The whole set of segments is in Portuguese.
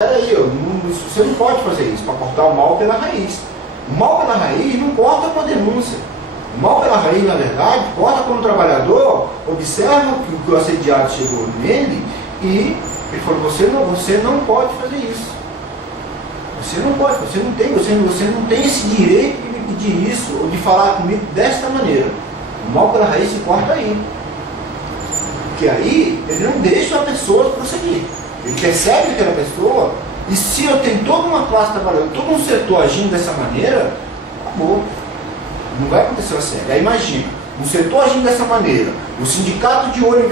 Peraí, você não pode fazer isso, para cortar o mal pela raiz. O mal pela raiz não corta com a denúncia. O mal pela raiz, na verdade, corta quando o trabalhador observa que o assediado chegou nele e ele falou, você não pode fazer isso. Você não pode, você não tem esse direito de me pedir isso, ou de falar comigo desta maneira. O mal pela raiz se corta aí. Porque aí ele não deixa a pessoa prosseguir. Ele percebe aquela pessoa, e se eu tenho toda uma classe trabalhando, todo um setor agindo dessa maneira, acabou. Não vai acontecer o assédio. Aí imagina, um setor agindo dessa maneira, o sindicato de olho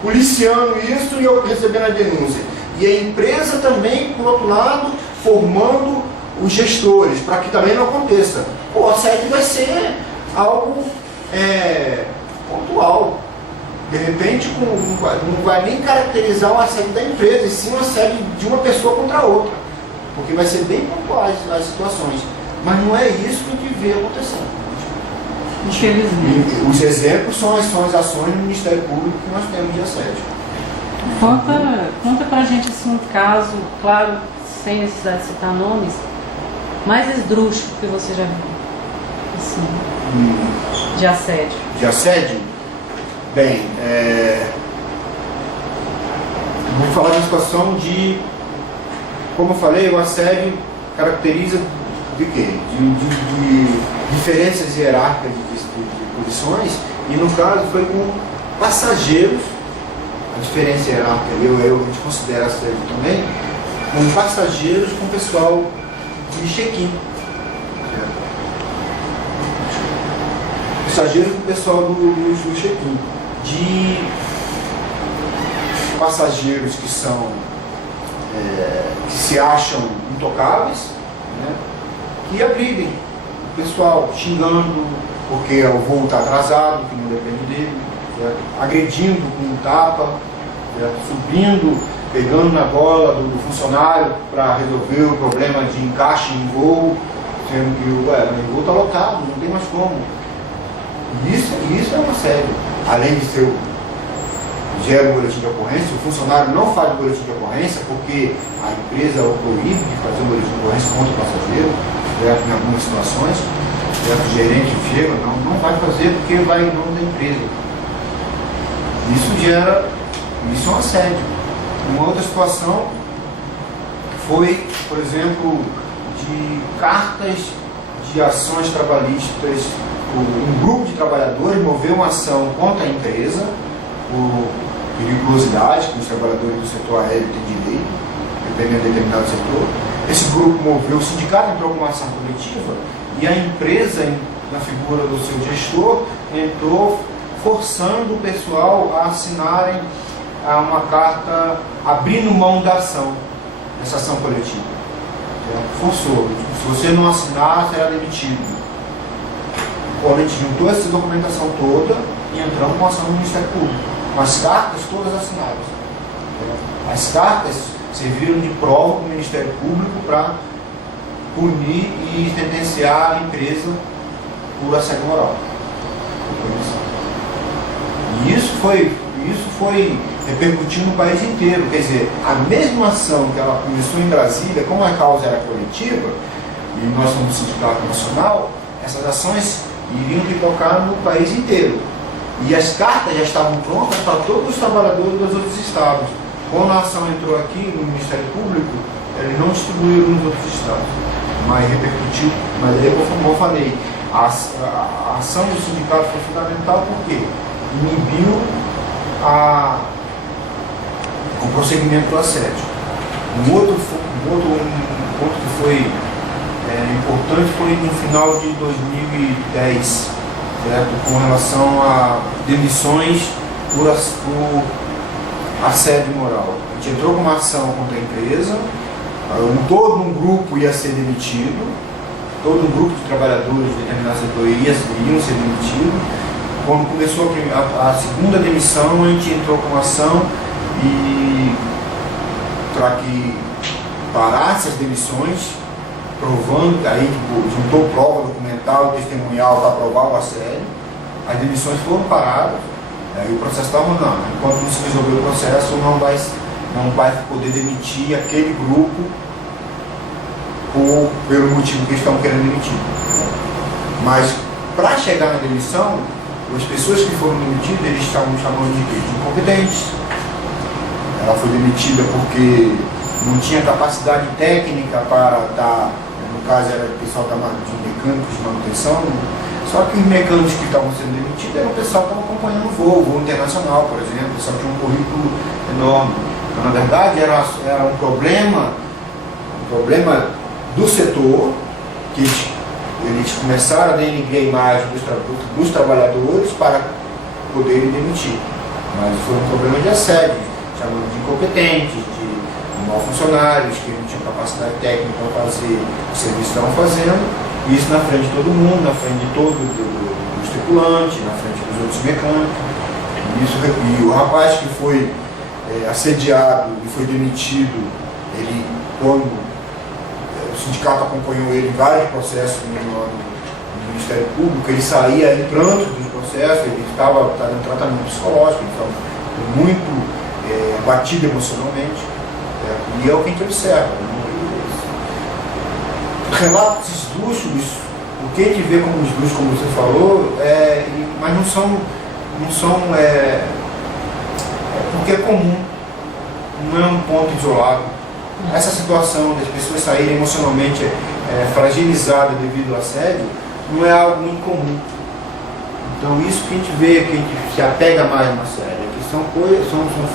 policiando isso e eu recebendo a denúncia. E a empresa também, por outro lado, formando os gestores, para que também não aconteça. O assédio vai ser algo pontual. De repente, não vai nem caracterizar o assédio da empresa, e sim o assédio de uma pessoa contra a outra. Porque vai ser bem pontuais as situações. Mas não é isso que a gente vê acontecendo. Infelizmente. Os exemplos são as ações do Ministério Público que nós temos de assédio. Conta pra gente assim, um caso, claro, sem necessidade de citar nomes, mais esdrúxulo que você já viu, assim, de assédio. De assédio? Bem, vou falar de uma situação de, como eu falei, o assédio caracteriza de quê? De diferenças hierárquicas de posições, e no caso foi com passageiros, a diferença hierárquica, a gente considera assédio também, com passageiros, com o pessoal de check-in. Passageiros com o pessoal do check-in. De passageiros que são que se acham intocáveis, né, que agridem o pessoal, xingando porque o voo está atrasado, que não depende dele, certo? Agredindo com um tapa, certo? Subindo, pegando na gola do funcionário para resolver o problema de encaixe em voo, sendo que o voo está lotado, não tem mais como. Isso é um assédio. Além de ser gera um boletim de ocorrência, o funcionário não faz o boletim de ocorrência porque a empresa o proíbe de fazer um boletim de ocorrência contra o passageiro, certo? Em algumas situações, certo? O gerente chega, não vai fazer porque vai em nome da empresa. Isso é um assédio. Uma outra situação foi, por exemplo, de cartas de ações trabalhistas. Um grupo de trabalhadores moveu uma ação contra a empresa por periculosidade que os trabalhadores do setor aéreo têm direito, dependendo de determinado setor. Esse grupo moveu, o sindicato entrou com uma ação coletiva e a empresa, na figura do seu gestor, entrou forçando o pessoal a assinarem uma carta abrindo mão da ação, dessa ação coletiva. Forçou. Se você não assinar, será demitido. Bom, a gente juntou essa documentação toda e entramos com a ação do Ministério Público, com as cartas todas assinadas. As cartas serviram de prova para o Ministério Público para punir e sentenciar a empresa por assédio moral. E isso foi repercutindo no país inteiro. Quer dizer, a mesma ação que ela começou em Brasília, como a causa era coletiva, e nós somos um sindicato nacional, essas ações iriam pipocar no país inteiro. E as cartas já estavam prontas para todos os trabalhadores dos outros estados. Quando a ação entrou aqui no Ministério Público, eles não distribuíram nos outros estados, mas repercutiu. Mas aí, como eu falei, a ação do sindicato foi fundamental porque inibiu o prosseguimento do assédio. Um outro ponto que foi importante foi no final de 2010, certo? Com relação a demissões por assédio moral. A gente entrou com uma ação contra a empresa, todo um grupo ia ser demitido, todo um grupo de trabalhadores de determinado setor iriam ser demitidos. Quando começou a segunda demissão, a gente entrou com uma ação para que parasse as demissões, provando, aí juntou prova documental e testemunhal para provar o assédio. As demissões foram paradas, aí o processo está rolando. Enquanto não se resolver o processo, não vai não vai poder demitir aquele grupo pelo motivo que eles estão querendo demitir. Mas para chegar na demissão, as pessoas que foram demitidas, eles estavam chamando de incompetentes. Ela foi demitida porque não tinha capacidade técnica para estar, no caso era o pessoal de mecânicos de manutenção, só que os mecânicos que estavam sendo demitidos eram o pessoal que estava acompanhando o voo internacional, por exemplo, o pessoal tinha um currículo enorme. Então, na verdade, era um problema do setor, que eles começaram a denigrir a imagem dos trabalhadores para poderem demitir. Mas foi um problema de assédio, chamando de incompetentes, de mal funcionários, que não tinham capacidade técnica para fazer o serviço que estavam fazendo, e isso na frente de todo mundo, na frente de todo o tripulante, na frente dos outros mecânicos. E o rapaz que foi assediado e foi demitido, quando o sindicato acompanhou ele em vários processos no Ministério Público, ele saía em prantos do processo, ele estava em tratamento psicológico, ele estava muito abatido emocionalmente, e é o que a gente observa. Relatos esdrúxulos, o que a gente vê como esdrúxulos, como você falou, mas não são porque é comum, não é um ponto isolado. Essa situação das pessoas saírem emocionalmente fragilizadas devido ao assédio não é algo muito comum. Então isso que a gente vê, que a gente se apega mais no assédio, que são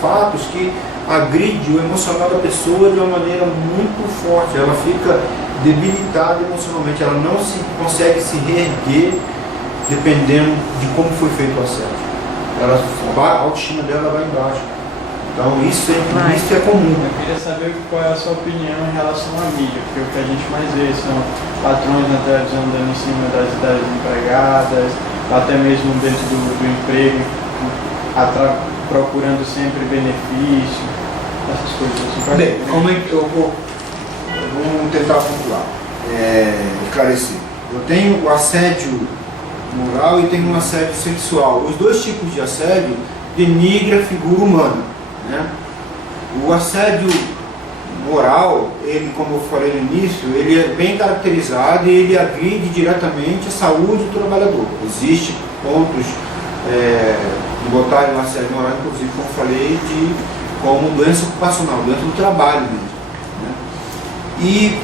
fatos que agridem o emocional da pessoa de uma maneira muito forte. Ela fica debilitada emocionalmente, ela não consegue se reerguer dependendo de como foi feito o assédio. A autoestima dela vai embaixo. Então isso é comum. Eu queria saber qual é a sua opinião em relação à mídia, porque o que a gente mais vê são patrões na televisão dando em cima das empregadas, até mesmo dentro do emprego, procurando sempre benefício, essas coisas assim. Bem, como é que vamos tentar pontuar, esclarecer. Eu tenho o assédio moral e tenho o assédio sexual. Os dois tipos de assédio denigram a figura humana. Né? O assédio moral, ele, como eu falei no início, ele é bem caracterizado e ele agride diretamente a saúde do trabalhador. Existem pontos de botar no assédio moral, inclusive, como eu falei, como doença ocupacional, doença do trabalho mesmo. Né? E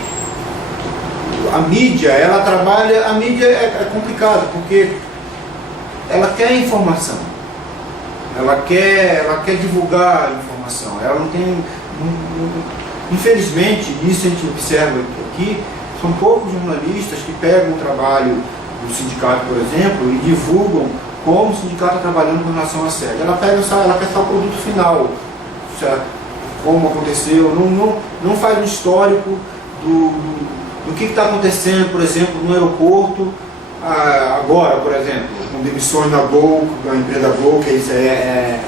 a mídia, a mídia é complicada, porque ela quer informação. Ela quer divulgar a informação, ela não tem, infelizmente, isso a gente observa aqui, são poucos jornalistas que pegam o trabalho do sindicato, por exemplo, e divulgam como o sindicato está trabalhando com relação à assédio. Ela quer só o produto final, certo? Como aconteceu, não faz um histórico do que está acontecendo, por exemplo, no aeroporto, agora, por exemplo, com demissões na Gol, da empresa Gol, que isso é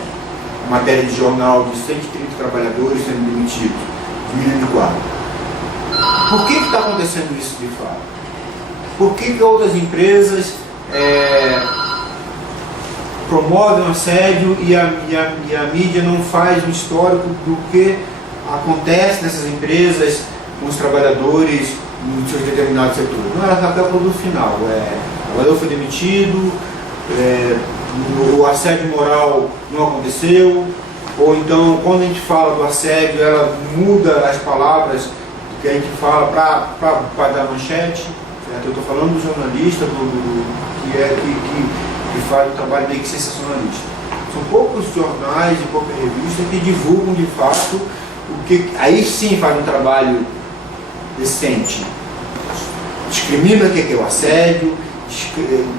matéria de jornal de 130 trabalhadores sendo demitidos, em 2004. Por que está acontecendo isso de fato? Por que outras empresas promovem o assédio e a mídia não faz um histórico do que acontece nessas empresas com os trabalhadores em seus determinados setores? Não era até o produto final. O trabalhador foi demitido, o assédio moral não aconteceu, ou então quando a gente fala do assédio, ela muda as palavras que a gente fala para dar manchete. Certo? Eu estou falando do jornalista que faz um trabalho meio que sensacionalista. São poucos jornais e poucas revistas que divulgam de fato o que aí sim faz um trabalho decente. Discrimina o que é o assédio,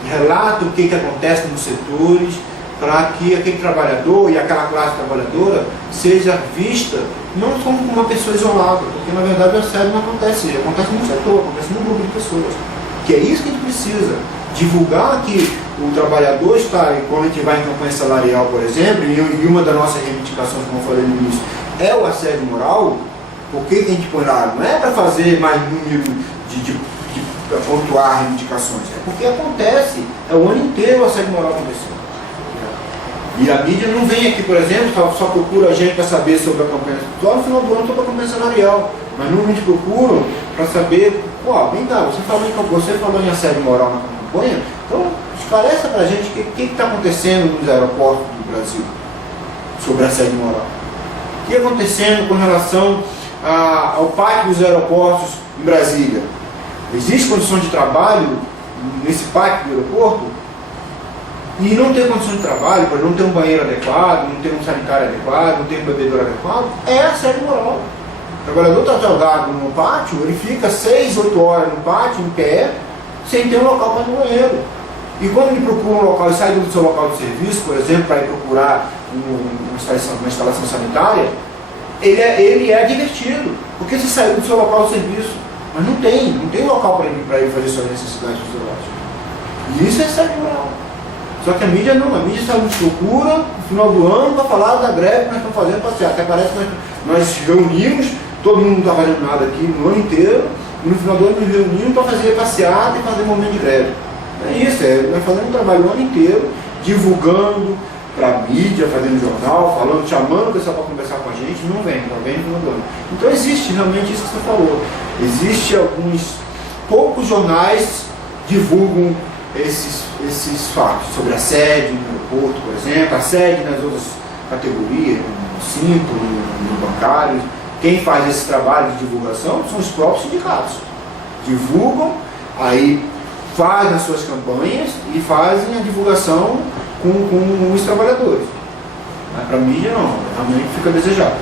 relata o que acontece nos setores, para que aquele trabalhador e aquela classe trabalhadora seja vista não como uma pessoa isolada, porque na verdade o assédio não acontece no setor, acontece num grupo de pessoas. Que é isso que a gente precisa, divulgar que o trabalhador está, quando a gente vai em campanha salarial, por exemplo, e uma das nossas reivindicações, como eu falei no início, é o assédio moral. Por que a gente põe lá? Não é para fazer mais número de pontuar reivindicações, é porque acontece, é o ano inteiro o assédio moral acontecendo. E a mídia não vem aqui, por exemplo, só procura a gente para saber sobre a campanha espiritual, no final do ano sobre a campanha salarial. Mas normalmente procuram para saber, vem cá, você falou em assédio moral na campanha, então esclareça para a gente o que está acontecendo nos aeroportos do Brasil sobre assédio moral. O que está acontecendo com relação ao pátio dos aeroportos em Brasília? Existe condição de trabalho nesse pátio do aeroporto? E não ter condição de trabalho, não ter um banheiro adequado, não ter um sanitário adequado, não ter um bebedouro adequado, é assédio moral. O trabalhador está jogado no pátio, ele fica 6, 8 horas no pátio, em pé, sem ter um local para ir no banheiro. E quando ele procura um local e sai do seu local de serviço, por exemplo, para ir procurar uma instalação sanitária, ele é divertido, porque você saiu do seu local de serviço, mas não tem local para ele fazer suas necessidades fisiológicas. E isso é assédio moral. Só que a mídia não, a mídia só nos procura no final do ano para falar da greve que nós estamos fazendo passear. Até parece que nós reunimos, todo mundo não está fazendo nada aqui no ano inteiro, e no final do ano nos reunimos para fazer passeata e fazer momento de greve. É isso, nós fazemos um trabalho o ano inteiro, divulgando para a mídia, fazendo jornal, falando, chamando o pessoal para conversar com a gente, não vem no final do ano. Então existe realmente isso que você falou. Existe alguns poucos jornais divulgam esses fatos sobre assédio no aeroporto, por exemplo, assédio nas outras categorias, no simples, no bancário. Quem faz esse trabalho de divulgação são os próprios sindicatos. Divulgam, aí fazem as suas campanhas e fazem a divulgação com os trabalhadores. Mas para a mídia não, realmente fica desejado.